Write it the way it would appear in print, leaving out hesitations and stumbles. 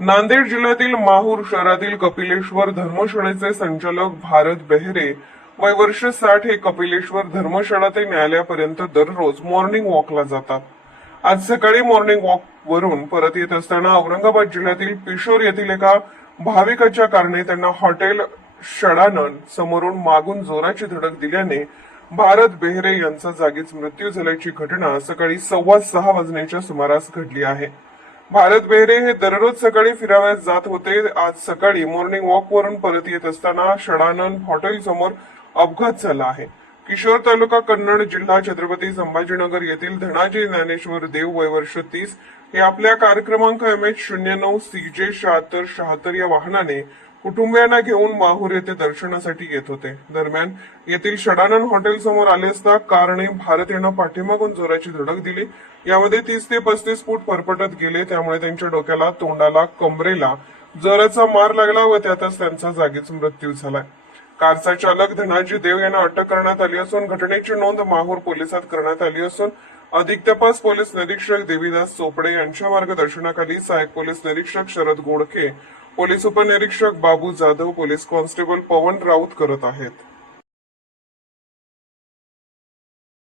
नांदेड जिल्ह्यातील माहूर शहरातील कपिलेश्वर धर्मशाळेचे संचालक भारत बेहरे वय वर्ष 60 हे कपिलेश्वर धर्मशाळा ते न्यायालयापर्यंत दररोज मॉर्निंग वॉकला जातात. आज सकाळी मॉर्निंग वॉक वरून परत येत असताना औरंगाबाद जिल्ह्यातील पिशोर येथील एका भाविकाच्या कारणे त्यांना हॉटेल षडानन समोरून मागून जोराची धडक दिल्याने भारत बेहरे यांचा जागीच मृत्यू झाल्याची घटना सकाळी 6:15 वाजण्याच्या सुमारास घडली आहे. भारत बेहरे हे दररोज सकाळी फिरावयास जात होते. आज सकाळी मॉर्निंग वॉक वरून परत येत असताना षडानंद हॉटेल समोर अपघात झाला आहे. किशोर तालुका कन्नड जिल्हा छत्रपती संभाजीनगर येथील धनाजी ज्ञानेश्वर देव वय वर्ष 30 हे आपल्या कार क्रमांक MH09 CJ 7676 या वाहनाने कुटुंबियांना घेऊन माहूर येथे दर्शनासाठी येत होते. दरम्यान येथील षडानंद हॉटेल समोर आले असता कारने भारत यांना पाठीमागून जोराची धडक दिली. यामध्ये 30 ते 35 फूट फरफटत गेले. त्यामुळे त्यांच्या डोक्याला, तोंडाला, कमरेला जोराचा मार लागला व त्यातच त्यांचा जागीच मृत्यू झालाय. कारचा चालक धनाजी देव यांना अटक करण्यात आली असून घटनेची नोंद माहूर पोलिसात करण्यात आली असून अधिक तपास पोलीस निरीक्षक देवीदास चोपडे यांच्या मार्गदर्शनाखाली सहाय्यक पोलीस निरीक्षक शरद गोडके, पोलीस उपनिरीक्षक बाबू जाधव, पोलीस कॉन्स्टेबल पवन राऊत करत आहेत.